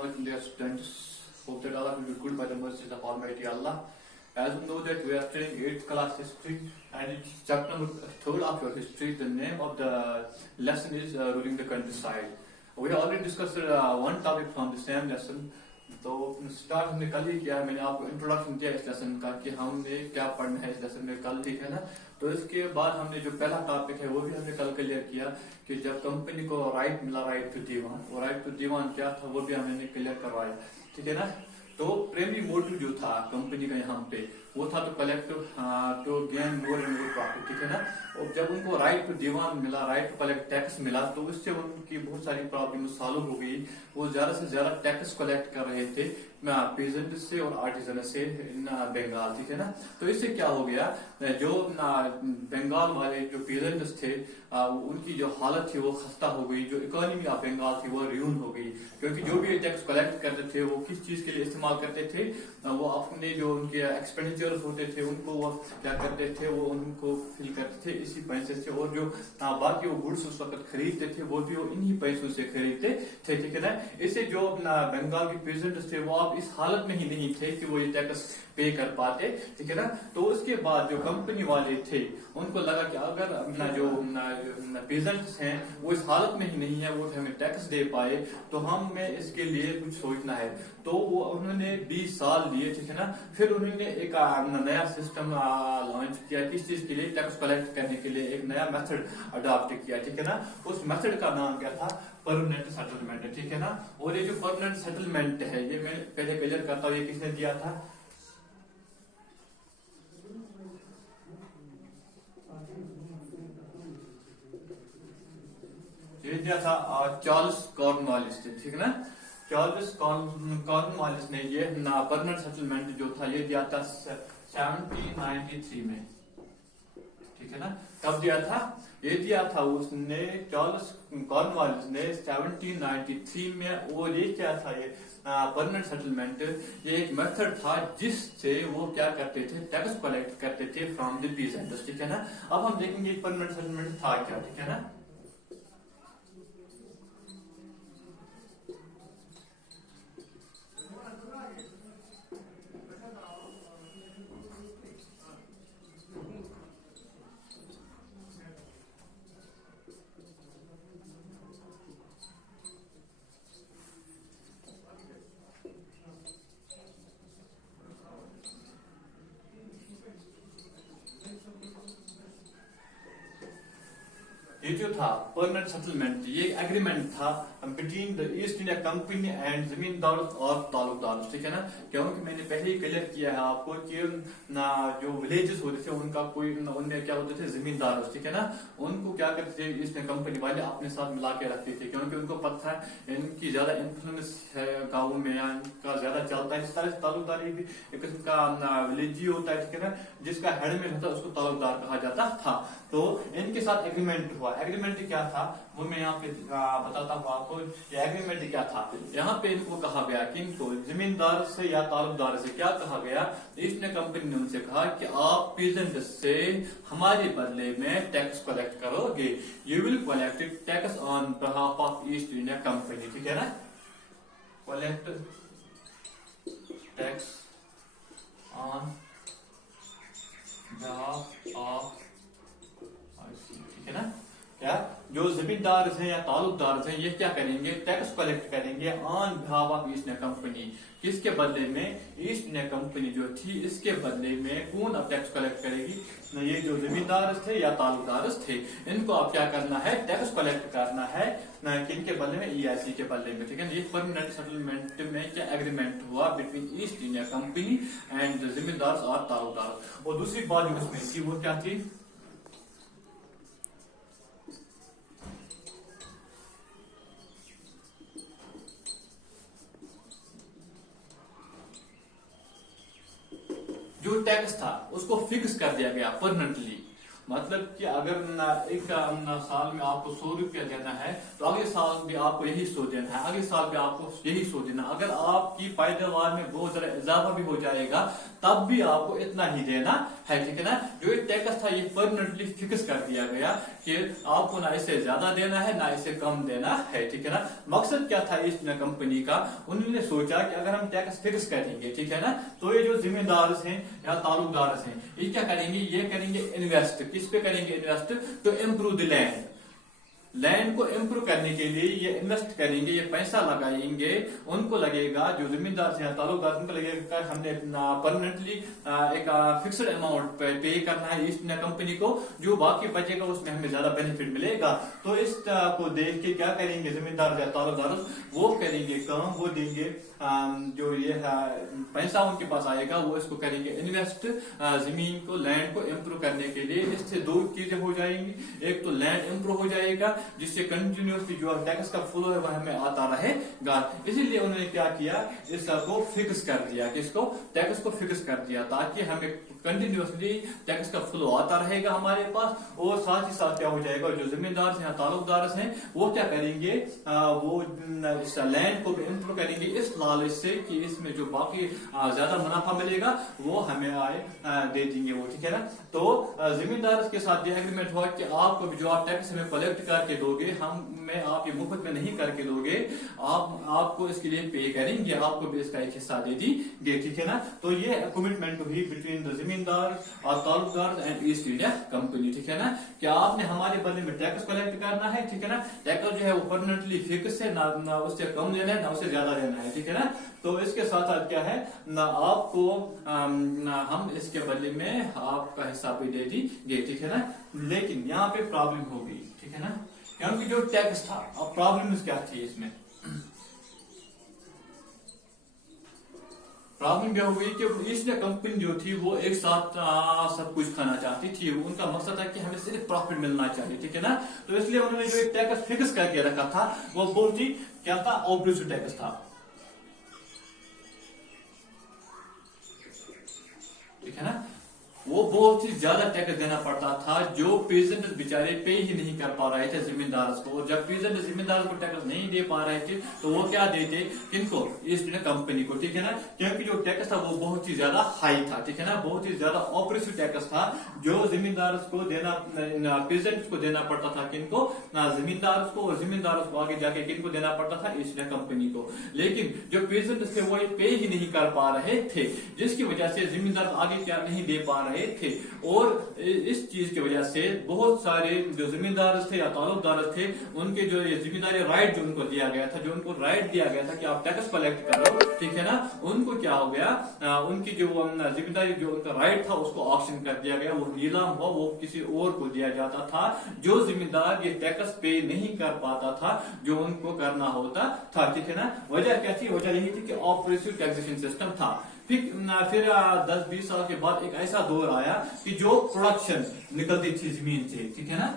alaikum dear students. Hope that all of you are good by the mercies of Almighty Allah. As we know that we are studying 8th class history and it's chapter number 3rd of your history. The name of the lesson is ruling the countryside. We have already discussed one topic from the same lesson. तो start हमने कल ही किया है. मैंने आपको introduction दिया इस lesson का कि हमने क्या पढ़ना है इस लेसन में कल, ठीक है ना. तो इसके बाद हमने जो पहला टॉपिक है वो भी हमने कल क्लियर किया कि जब कंपनी को राइट मिला, राइट टू दीवान, वो राइट टू दीवान क्या था वो भी हमने क्लियर करवाया, ठीक है ना. तो प्राइमरी मोटिव जो था कंपनी का यहाँ पे वो था तो collect to gain more and more profit, ठीक है ना. और जब उनको राइट टू दीवान मिला, राइट टू कलेक्ट टैक्स मिला, तो उससे उनकी बहुत सारी प्रॉब्लम सॉल्व हो गई. वो ज्यादा से ज्यादा टैक्स कलेक्ट कर रहे थे पेजेंट से और आर्टिजन से इन बंगाल, ठीक है ना. तो इससे क्या हो गया, जो बंगाल वाले जो पेजेंट्स थे उनकी जो हालत थी वो खस्ता हो गई. जो इकोनॉमी ऑफ बंगाल थी वो रियून हो गई, क्योंकि जो भी टैक्स कलेक्ट करते थे वो किस चीज के लिए इस्तेमाल करते थे, वो अपने जो उनके एक्सपेंडिचर्स होते थे उनको वो क्या करते थे, वो उनको फिल करते थे इसी पैसे से. और जो बाकी वो गुड्स उस वक्त खरीदते थे वो भी वो इन्हीं पैसों से खरीदते थे, ठीक है ना. इससे जो बंगाल के पेजेंट्स थे वो अब इस हालत में ही नहीं थे कि वो ये टैक्स पे कर पाते, ठीक है ना. तो उसके बाद जो कंपनी वाले थे उनको लगा कि अगर अपना जो पेजेंट्स हैं वो इस हालत में ही नहीं है वो हमें टैक्स दे पाए, तो हमें इसके लिए कुछ सोचना है. तो वो उन्होंने 20 साल लिए, ठीक है ना. फिर उन्होंने एक नया सिस्टम लॉन्च किया. किस चीज के लिए, टैक्स कलेक्ट करने के लिए एक नया मेथड अडॉप्ट किया, ठीक है ना. उस मेथड का नाम क्या था, परमानेंट सेटलमेंट, ठीक है ना. और ये जो परमानेंट सेटलमेंट है ये मैं पहले क्लियर करता हूँ, ये किसने दिया था, ये दिया था चार्ल्स कॉर्नवालिस, ठीक है ना. चार्ल्स कॉर्नवालिस ने ये परमानेंट सेटलमेंट जो था ये दिया था 1793 में, ठीक है ना. कब दिया था, ये दिया था उसने चार्ल्स कॉर्नवालिस ने 1793 में. और ये क्या था, ये परमानेंट सेटलमेंट ये एक मेथड था जिससे वो क्या करते थे, टैक्स कलेक्ट करते थे फ्रॉम द पीजेंट्स, ठीक है ना. अब हम देखेंगे परमानेंट सेटलमेंट था क्या, ठीक है ना. ये जो था परमानेंट सेटलमेंट ये एग्रीमेंट था between the east India company and जमींदार और तालुकदार, ठीक है ना. क्योंकि मैंने पहले ही क्लियर किया है आपको कि जो विलेजेस होते थे उनका कोई उनमें क्या होते थे, जमींदार, ठीक है ना. उनको क्या करते थे ईस्ट इंडिया कंपनी वाले अपने साथ मिला के रखते थे, क्योंकि उनको पता है इनकी ज्यादा इन्फ्लुएंस है गाँव में, इनका ज्यादा चलता है. इस तरह से तालुकदार एक किस्म का विलेज होता है, ठीक है ना, जिसका हेड में होता है उसको तालुकदार कहा जाता था. तो इनके साथ एग्रीमेंट हुआ. एग्रीमेंट क्या था वो मैं यहाँ पे बताता हूँ आपको. ये एग्रीमेंट क्या था, यहाँ पे इनको कहा गया कि इनको जमींदार से या तालुकदार से क्या कहा गया, ईस्ट इंडिया कंपनी ने उनसे कहा कि आप पीजेंट से हमारे बदले में टैक्स कलेक्ट करोगे. You will collect tax on behalf of east India company, ठीक है ना. Collect tax on behalf of, ठीक है ना. क्या जो जमींदार हैं या तालुकदार हैं ये क्या करेंगे, टैक्स कलेक्ट करेंगे on behalf of east India company. किसके बदले में, ईस्ट इंडिया कंपनी जो थी इसके बदले में कौन अब टैक्स कलेक्ट करेगी, ये जो जमींदार थे या तालुकदार थे इनको अब क्या करना है, टैक्स कलेक्ट करना है. किनके बदले में, EIC के बदले में, ठीक है. ये परमानेंट सेटलमेंट में क्या एग्रीमेंट हुआ between east India company and जमींदार और तालुकदार. और दूसरी बात जो उसमें थी वो क्या थी, जो टैक्स था उसको फिक्स कर दिया गया परमानेंटली. मतलब कि अगर एक साल में आपको 100 रुपया देना है तो अगले साल भी आपको यही 100 देना है, अगले साल भी आपको यही 100 देना। अगर आपकी पैदावार में बहुत ज्यादा इजाफा भी हो जाएगा तब भी आपको इतना ही देना है, ठीक है ना। जो ये टैक्स था ये परमानेंटली फिक्स कर दिया गया कि आपको ना इससे ज्यादा देना है ना इससे कम देना है, ठीक है ना। मकसद क्या था इस कंपनी का, उन्होंने सोचा कि अगर हम टैक्स फिक्स करेंगे, ठीक है ना, तो ये जो जिम्मेदार हैं या ताल्लुकदार हैं ये क्या करेंगे, ये करेंगे इन्वेस्ट। किस पे करेंगे इन्वेस्ट, तो इम्प्रूव द लैंड। लैंड को इम्प्रूव करने के लिए ये इन्वेस्ट करेंगे, ये पैसा लगाएंगे। उनको लगेगा, जो जिम्मेदार हैं ताल्लुकदार, उनको लगेगा हमने परमानेंटली एक फिक्स्ड अमाउंट पे करना है इस कंपनी को, जो बाकी बचेगा उसमें हमें ज्यादा बेनिफिट मिलेगा। तो इस को देख के क्या करेंगे जिम्मेदार या ताल्लुकदार, वो करेंगे काम, वो देंगे जो ये पैसा उनके पास आएगा वो इसको करेंगे इन्वेस्ट जमीन को, लैंड को इम्प्रूव करने के लिए। इससे दो चीजें हो जाएंगी, एक तो लैंड इम्प्रूव हो जाएगा जिससे कंटिन्यूसली जो टैक्स का फ्लो है वह हमें आता रहेगा। इसीलिए उन्होंने क्या किया, इसको फिक्स कर दिया, किसको, टैक्स को फिक्स कर दिया, ताकि हमें कंटिन्यूसली टैक्स का फ्लो आता रहेगा हमारे पास। और साथ ही साथ क्या हो जाएगा, जो जिम्मेदार हैं ताल्लुकदार हैं वो क्या करेंगे, वो इस लैंड को भी इम्प्रूव करेंगे इस लालच से कि इसमें जो बाकी ज्यादा मुनाफा मिलेगा वो हमें दे देंगे वो, ठीक है ना। तो जिम्मेदार के साथ ये एग्रीमेंट हुआ कि आपको भी जो आप टैक्स हमें कलेक्ट करके दोगे, हमें आप ये मुफ्त में नहीं करके दोगे, आपको इसके लिए पे करेंगे, आपको भी इसका एक हिस्सा दे देंगे, ठीक है ना। तो ये कमिटमेंट हुई बिटवीन द जिम्मेदार और Talukdar and east India company, ठीक है ना। कि आपने हमारे बदले में टैक्स कलेक्ट करना है, ठीक है ना। टैक्स जो है वो परमानेंटली फिक्स है, ना उससे कम देना है ना उससे ज्यादा देना है, ठीक है ना। तो इसके साथ साथ क्या है ना, आपको हम इसके बदले में आपका हिस्सा भी दे देंगे, ठीक है ना। लेकिन यहाँ पे प्रॉब्लम हो गई, ठीक है ना, क्योंकि जो टैक्स था, अब प्रॉब्लम क्या थी इसमें, प्रॉब्लम क्या हो गई कि ईस्ट इंडिया कंपनी जो थी वो एक साथ सब कुछ खाना चाहती थी। उनका मकसद था कि हमें सिर्फ प्रॉफिट मिलना चाहिए, ठीक है ना। तो इसलिए उन्होंने जो एक टैक्स फिक्स करके रखा था वो बहुत ही क्या था, ऑब्लिगेटरी टैक्स था, ठीक है ना। वो बहुत ही ज्यादा टैक्स देना पड़ता था, जो पेजेंट बेचारे पे ही नहीं कर पा रहे थे जिम्मेदार को। और जब पेजेंट जिम्मेदार को टैक्स नहीं दे पा रहे थे तो वो क्या देते, किनको, ईस्ट इंडिया कंपनी को, ठीक है ना। क्योंकि जो टैक्स था वो बहुत ही ज्यादा हाई था, ठीक है ना, बहुत ही ज्यादा ऑपरेसिव टैक्स था, जो जिम्मेदार को देना, पेजेंट को देना पड़ता था, किनको, जिम्मेदार को, और जिम्मेदार को आगे जाके किनको देना पड़ता था, ईस्ट इंडिया कंपनी को। लेकिन जो पेजेंट थे वो पे ही नहीं कर पा रहे थे, जिसकी वजह से जिम्मेदार आगे क्या नहीं दे पा रहे थे। और इस चीज की वजह से बहुत सारे जो जिम्मेदार थे या ताल्लुकदार थे, उनके जो ये जिम्मेदारी राइट जो उनको दिया गया था, जो उनको राइट दिया गया था कि आप टैक्स कलेक्ट करो, ठीक है ना, उनको क्या हो गया, उनकी जो जिम्मेदारी, जो उनका राइट था उसको ऑप्शन कर दिया गया, वो नीलाम हुआ, वो किसी और को दिया जाता था, जो जिम्मेदार ये टैक्स पे नहीं कर पाता था जो उनको करना होता था, ठीक है ना। वजह क्या थी, वजह यही थी कि ऑपरेसिव टैक्सेशन सिस्टम था। फिर 10-20 साल के बाद एक ऐसा दौर आया कि जो प्रोडक्शन निकलती थी जमीन से, ठीक है ना,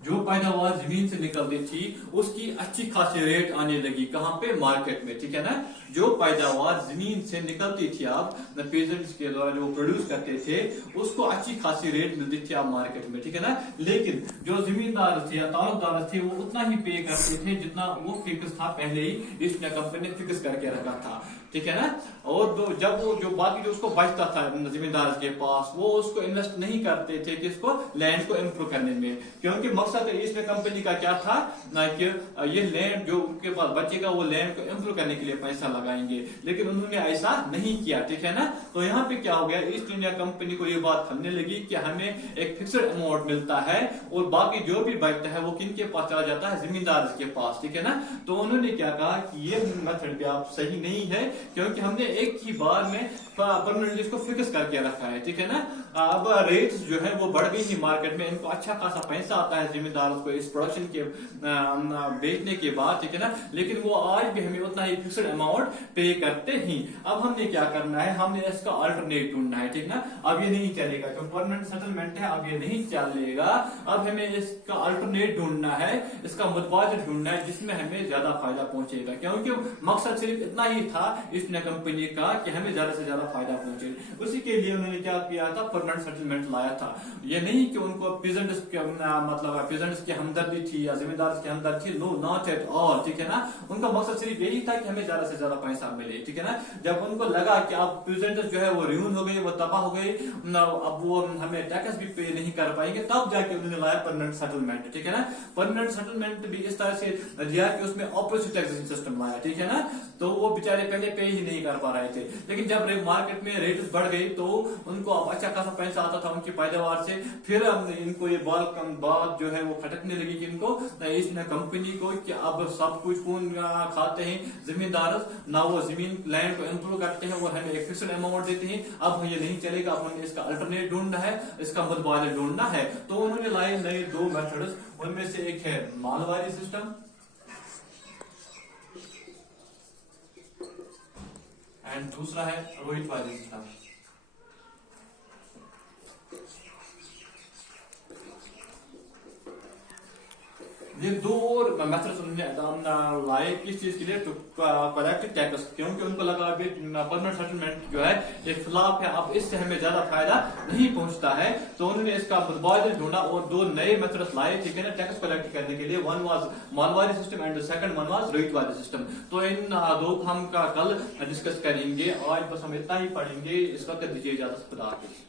जो पैदावार जमीन से निकलती थी उसकी अच्छी खासी रेट आने लगी, कहां पे, मार्केट में, ठीक है ना। जो पैदावार जमीन से निकलती थी आप पेजेंट्स के द्वारा जो प्रोड्यूस करते थे उसको अच्छी खासी रेट मिलती थी आप मार्केट में, ठीक है ना। लेकिन जो जमींदार थे या ताल्लुकदार थे वो उतना ही पे करते थे जितना वो फिक्स था, पहले ही ईस्ट इंडिया कंपनी ने फिक्स करके रखा था, ठीक है ना। और जब वो जो बाकी जो उसको बचता था जिम्मेदार के पास, वो उसको इन्वेस्ट नहीं करते थे किसको, लैंड को इम्प्रूव करने में, क्योंकि मकसद ईस्ट इंडिया कंपनी का क्या था ना, कि ये लैंड जो उनके पास बचेगा वो लैंड को इम्प्रूव करने के लिए पैसा लगाएंगे। लेकिन उन्होंने ऐसा नहीं किया, ठीक है ना। तो यहाँ पे क्या हो गया, ईस्ट इंडिया कंपनी को ये बात समझने लगी कि हमें एक फिक्स्ड अमाउंट मिलता है और बाकी जो भी बचता है वो किन के पास चला जाता है, जिम्मेदार के पास, ठीक है ना। तो उन्होंने क्या कहा कि ये मेथड भी आप सही नहीं है, क्योंकि हमने एक ही बार में परमानेंटली इसको फिक्स करके रखा है, ठीक है ना। अब रेट्स जो है वो बढ़ गई ही मार्केट में, इनको अच्छा खासा पैसा आता है जिम्मेदारों को इस प्रोडक्शन के बेचने के बाद, ठीक है ना, लेकिन वो आज भी हमें उतना ही फिक्स्ड अमाउंट पे करते ही। अब हमने क्या करना है, हमने इसका अल्टरनेट ढूंढना है, ठीक ना। अब ये नहीं चलेगा, जो परमानेंट सेटलमेंट है अब ये नहीं चलेगा। अब हमें इसका अल्टरनेट ढूंढना है, इसका मुतबादिल ढूंढना है जिसमें हमें ज्यादा फायदा पहुंचेगा, क्योंकि मकसद सिर्फ इतना ही था इस कंपनी का कि हमें ज्यादा से ज्यादा फायदा पहुंचे। उसी के लिए उन्होंने क्या किया था, परमानेंट सेटलमेंट लाया था। ये नहीं कि उनको पीजेंट्स मतलब पीजेंट्स की हमदर्दी थी या जिम्मेदार की हमदर्दी थी, नो नॉट एट ऑल, ठीक है ना। उनका मकसद सिर्फ यही था कि हमें ज्यादा से ज्यादा पैसा मिले, ठीक है ना। जब उनको लगा कि अब पीजेंट्स जो है वो रियून हो गई, वो तबाह हो गई, अब वो हमें टैक्स भी पे नहीं कर पाएंगे, तब जाके उन्होंने लाया परमानेंट सेटलमेंट, ठीक है ना। परमानेंट सेटलमेंट भी इस तरह से दिया कि उसमें ऑपोजिट टैक्सेशन सिस्टम लाया, ठीक है ना। तो वो बेचारे पहले पे ही नहीं कर पा रहे थे, लेकिन जब मार्केट में रेट बढ़ गई तो उनको अब अच्छा खासा पैसा आता था उनकी पैदावार से। फिर इनको ये बात जो है वो खटकने लगी कि इनको इस कंपनी को कि अब सब कुछ कौन खाते हैं, जिम्मेदार ना वो जमीन लैंड को इंप्रूव करते हैं, वो हमें एक फिक्स्ड अमाउंट देते हैं। अब ये नहीं चलेगा, अब हमें इसका अल्टरनेट ढूंढना है, इसका मुतबादिल ढूंढना है। तो उन्होंने लाए नए दो मेथड्स, उनमें से एक है मालवारी सिस्टम एंड दूसरा है रोहितवारी सिस्टम। ये दो और मेथड्स उन्होंने लाए किस चीज के लिए, टू कलेक्ट टैक्स, क्योंकि उनको लगा अभी परमानेंट सेटलमेंट जो है ये खिलाफ है, अब इससे हमें ज्यादा फायदा नहीं पहुंचता है। तो उन्होंने इसका मुतबादिल ढूंढा और दो नए मेथड्स लाए, ठीक है ना, टैक्स कलेक्ट करने के लिए। One was Mahalwari system and second one was Ryotwari system. तो इन दो हम का कल डिस्कस करेंगे। आज बस हम इतना ही पढ़ेंगे, इस वक्त दीजिए इजाजत, खुदा हाफिज।